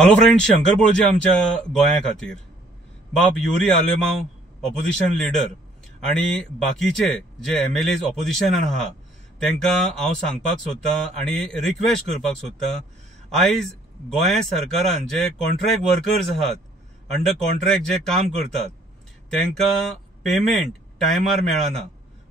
Hello friends, Shankar पळोवची आमच्या गोंया खातीर बाब युरी आलेमांव ऑपोजिशन लीडर आणि बाकीचे जे एमएलएज ऑपोजिशनान आहा तांकां हांव सांगपाक सोदतां आणि रिक्वेस्ट करपाक सोदतां। आयज गोंया सरकारान जे कॉन्ट्रॅक्ट वर्कर्स आहात, अंडर कॉन्ट्रॅक्ट जे काम करतात तांकां पेमेंट टायमार मेळना।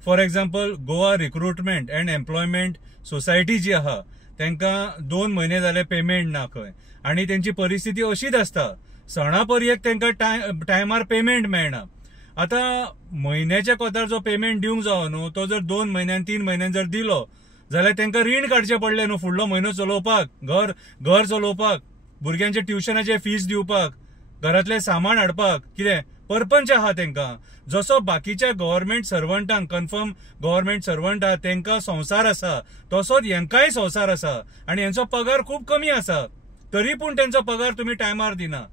For example Goa recruitment and employment society जी आहा तांकां 2 महिने जाले पेमेंट ना खंय, आणि त्यांची परिस्थिती अशीच असता, सणा पर्यंत तांकां टायमार पेमेंट मेळना। आता म्हयन्याच्या कोंतार जो पेमेंट दिवंक जावो न्हू, तो जर 2 महिन्यान 3 महिन्यान जर दिलो जाल्यार तांकां रीण काडचें पडलें न्हू फुडलो म्हयनो चलोवपाक, घर चलोवपाक, भुरग्यांचे ट्युशनाचे फीस दिवपाक, घरातले सामान हाडपाक, कितें परपंच आहा तांकां। जसो बाकीच्या गव्हर्नमेंट सर्वंटांक कन्फर्म गव्हर्नमेंट सर्वंट आहा तांकां संवसार आसा, तसोच हेंकांय संवसार आसा आणि हेंचो पगार खूब कमी आसा, तरी पूण त्यांचो पगार तुम्ही टायमार दिना।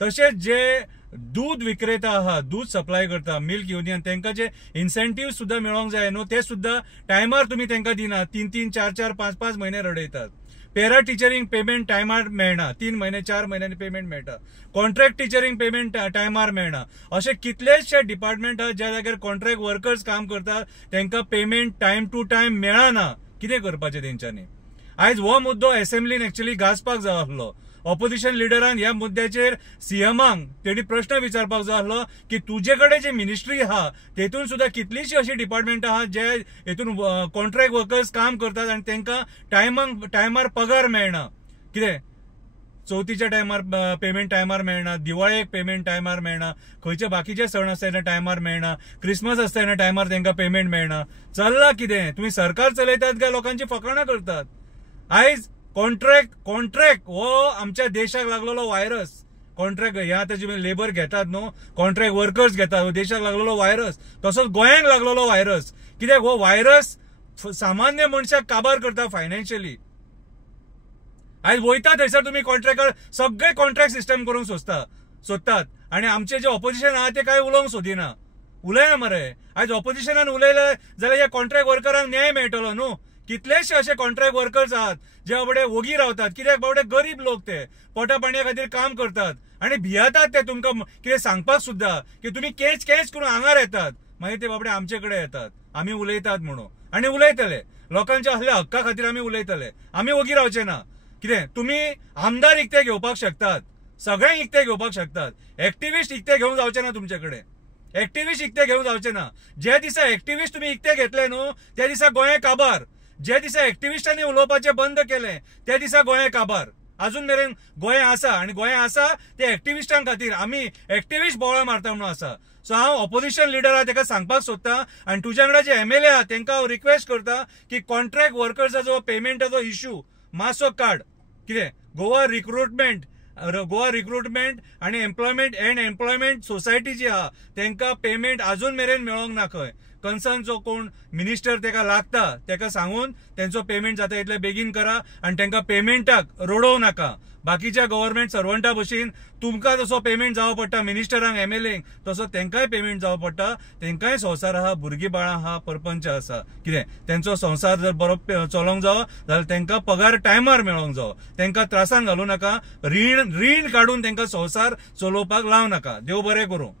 तशेंच जे दूध विक्रेता आहात, दूध सप्लाय करता, मिल्क युनियन, तांकां जे इन्सेंटिव्ह सुद्धा मेळोंक जाय न्हू ते सुद्धा टायमार तुम्ही तांकां दिना। 3-3, 4-4, 5-5 महिने रडयतात। पॅरा टिचरींग पेमेंट टायमार मेळना, 3 महिने 4 महिन्यांनी पेमेंट मेळटा। कॉन्ट्रॅक्ट टिचरींग पेमेंट टायमार मेळना। असे कितलेशे डिपार्टमेंट आहात ज्या जाग्यार कॉन्ट्रॅक्ट वर्कर्स काम करतात तांकां पेमेंट टायम टू टायम मेळना। कितें करपाचें तेंच्यांनी? आयज हो मुद्दो असेंब्लीन एक्चुअली गाजपाक जाय आसलो। ऑपोजिशन लिडरान ह्या मुद्द्याचेर सीएमांक तेणी प्रश्न विचारपाक जाय आसलो की तुजे कडेन जी मिनिस्ट्री आहा तेतून सुद्धा कितलीशी अशी डिपार्टमेंट आहात जे हेतून कॉन्ट्रॅक्ट वर्कर्स काम करतात आणि तांकां टायमार पगार मेळना। कितें चवथीच्या टायमार पेमेंट टायमार मेळना, दिवाळेक पेमेंट टायमार मेळना, खंयचे बाकीचे सण आसता तेन्ना टायमार मेळना, क्रिसमस आसता तेन्ना टायमार तांकां पेमेंट मेळना। चल्लां कितें? तुम्ही सरकार चलयतात काय लोकांची फकाणां करतात? आयज कॉन्ट्रॅक्ट हो आमच्या देशाक लागलेलो व्हायरस। कॉन्ट्रॅक्ट हे आता जे लेबर घेतात न्हू, कॉन्ट्रॅक्ट वर्कर्स घेतात, हो देशाक लागलेलो व्हायरस, तसोच गोंयांक लागलेलो व्हायरस। कित्याक हो व्हायरस सामान्य मनशाक काबार करता फायनान्शियली। आयज वयता थंयसर तुम्ही कॉन्ट्रॅक्टर सगळे कॉन्ट्रॅक्ट सिस्टम करूंक सोदतात आणि आमचे जे ऑपोजिशन आहा ते काय उलोवंक सोदिना। उलया मरे, आयज ऑपोजिशनान उलयले जाल्यार ह्या कॉन्ट्रॅक्ट वर्करांक न्याय मेळटलो न्हू। कितलेशे असे कॉन्ट्रॅक्ट वर्कर्स आहात जे बाबडे ओगी रावतात, कित्याक बाबडे गरीब लोक, ते पोटा पाणया खातीर काम करतात आणि भियेतात ते तुमकां कितें सांगपाक सुद्धा की तुम्ही केच करून आंगार येतात, मागीर ते बाबडे आमचे कडेन येतात आमी उलयतात म्हणून, आणि उलयतले लोकांच्या असल्या हक्का खातीर आमी उलयतले, आमी ओगी रावचे ना। कितें तुम्ही आमदार इकते घेवपाक शकतात, सगळे इकते घेवपाक शकतात, एक्टिविस्ट इकते घेवंक जावचे ना तुमचे कडेन। एक्टिविस्ट इकते घेवंक जावचे ना। जे दिसा एक्टिविस्ट तुम्ही इकते घेतले न्हू त्या दिसा गोंय काबार। जे दिसा एक्टिविस्टांनी उलोवपाचे बंद केले त्या दिसा गोंय काबार। अजून मेरेन गोंय आसा, आणि गोंय आसा ते एक्टिविस्टां खातीर, आमी एक्टिविस्ट बोवाळ मारता म्हणून आसा। सो हांव ऑपोजिशन लिडर आहा ताका सांगपाक सोदतां, आणि तुज्या वांगडा जे एमएलए आहा तांकां हांव रिक्वेस्ट करता की कॉन्ट्रॅक्ट वर्कर्साचो पेमेंटाचो इश्यू मातसो काड। कितें गोवा रिक्रुटमेंट आणि एम्प्लॉयमेंट सोसायटी जी आहा तांकां पेमेंट अजून मेरेन मेळोंक ना खंय। कन्सर्न जो कोण मिनिस्टर ताका लागता ताका सांगून त्यांचो पेमेंट जाता इतले बेगीन करा आणि तांकां पेमेंटाक रडोव नाका। बाकीच्या गव्हर्नमेंट सर्वंटा भशेन तुमकां जसो पेमेंट जावो पडटा मिनिस्टरांक एमएलएंक, तसो तांकांय पेमेंट जावो पडटा। तांकांय संवसार आहा, भुरगीं बाळां आहा, परपंच आसा, कितें त्यांचो संवसार जर बरो चलोंक जावो जाल्यार तांकां पगार टायमार मेळोंक जावो, तांकां त्रासान घालूं नाका, रीण काडून तांकां संवसार चलोवपाक लावं नाका। देव बरें करूं।